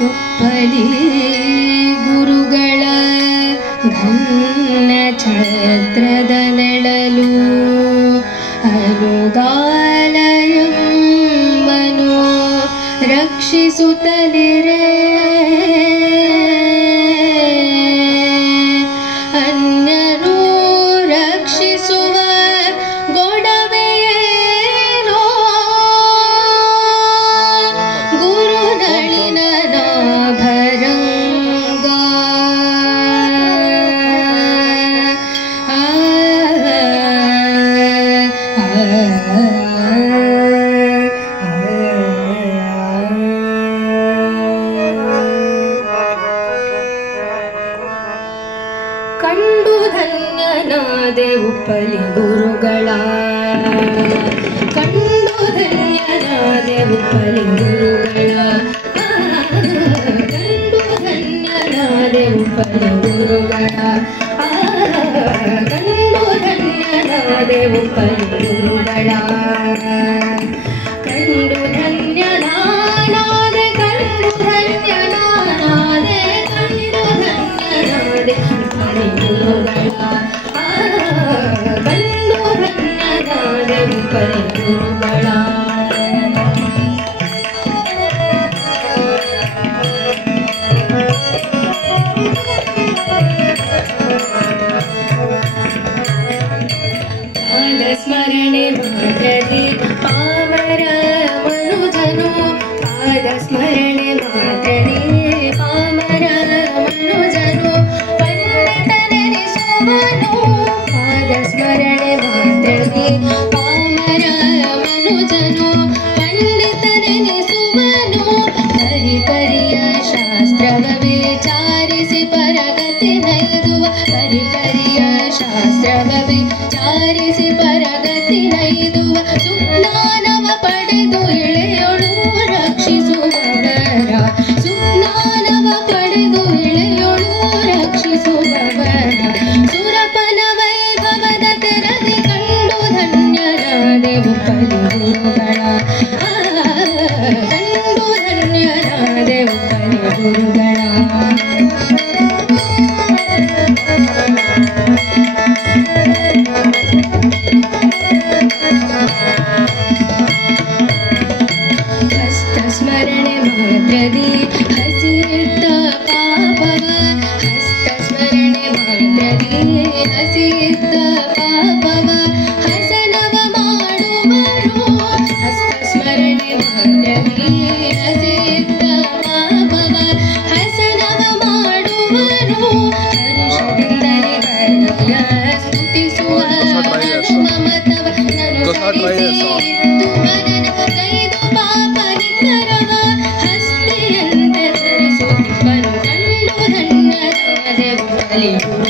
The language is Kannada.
ಉಪ್ಪಲಿ ಗುರುಗಳ ಘನ ಛತ್ರದ ನೆಳಲು ಅನುಗಾಲಯಂಬನು ರಕ್ಷಿಸುತ್ತಲಿರೆ ಅನ್ಯರು ರಕ್ಷಿಸುವ ಗೊಡವೆಯೇನೋ ಗುರುಗಳಿನ ನಾಭರಂಗ ಕಂಡು ಧನ್ಯನಾದೆ ಉಪ್ಪಲಿ ಗುರುಗಳ ಕಂಡು ಧನ್ಯನಾದೆ ಉಪ್ಪಲಿ ಗುರುಗಳ ಕಂಡು ಧನ್ಯನಾದೆ ಉಪ್ಪಲಿ ಗುರುಗಳ ಕಂಡು ಧನ್ಯನಾದೆ ಉಪ್ಪಲಿ ಗುರುಗಳ ಕಂಡು ಧನ್ಯನಾದೆ ಕಂಡು ಧನ್ಯನಾದೆ ಕಂಡು ಧನ್ಯನಾದೆ ಉಪ್ಪಲಿ ಗುರುಗಳ ಕಂಡು ಧನ್ಯನಾದೆ ಉಪ್ಪಲಿ ಗುರುಗಳ ಪಾದ ಸ್ಮರಣೆ ಮಾತ್ರದಿ ಪಾಮರ ಮನುಜನು ಪಾದ ಸ್ಮರಣೆ ಮಾತ್ರದಿ ಪಾಮರ ಮನುಜನು ಪಂಡಿತನೆನಿಸುವನು ಪಾದ ಸ್ಮರಣೆ ಮಾತ್ರದಿ ಪಾಮರ ಮನುಜನು ಪಂಡಿತನೆನಿಸುವನು ಪರಿಪರಿಯ ಶಾಸ್ತ್ರವ ವಿಚಾರಿಸಿ ಪರಗತಿ ನೈದುವ ಪರಿಪರಿಯ ಶಾಸ್ತ್ರವ ವಿಚಾರಿಸಿ ಪರಗತಿ ನೈದುವ ಸುಜ್ಞಾನವ ಪಡೆದು ಇಳೆಯೊಳು ರಕ್ಷಿಸುವವರ ಸುಜ್ಞಾನವ ಪಡೆದು ಇಳೆಯೊಳು ರಕ್ಷಿಸುವವರ ಸುರಪನ ವೈಭವದ ತೆರದಿ ಕಂಡು ಧನ್ಯರಾದೆ ಉಪ್ಪಲಿ ಗುರುಗಳ ಕಂಡು ಧನ್ಯರಾದೆ ಉಪ್ಪಲಿ ಗುರುಗಳ ಹಸ್ತ ಸ್ಮರಣೆ ಮಾತ್ರದಿ ಹಸಿಯಿದ್ದ ಪಾಪವ ಹಸ್ತ ಸ್ಮರಣೆ ಮಾತ್ರದಿ ಹಸಿಯಿದ್ದ ಪಾಪವ ಹಸನವ ಮಾಡುವರು ಹಸ್ತ ಸ್ಮರಣೆ ಮಾತ್ರದಿ ಹಸಿಯಿದ್ದ ಪಾಪವ ಹಸನವ ಮಾಡುವರು ಹರುಷದಿಂದಲೇ ಹರಿಯ ಸ್ತುತಿಸುವ ಮಮತವ ನನು ಸರಿಸಿದ್ದು ಮನನ ಕೈದು ಪಾಪ ನಿಖರವ ಹಸ್ತಿಯಂತೆ ಧರಿಸುತ್ತಿಬ್ಬನು ಕಂಡು ಧನ್ಯರಾದೆ ಉಪ್ಪಲಿ ಗುರುಗಳ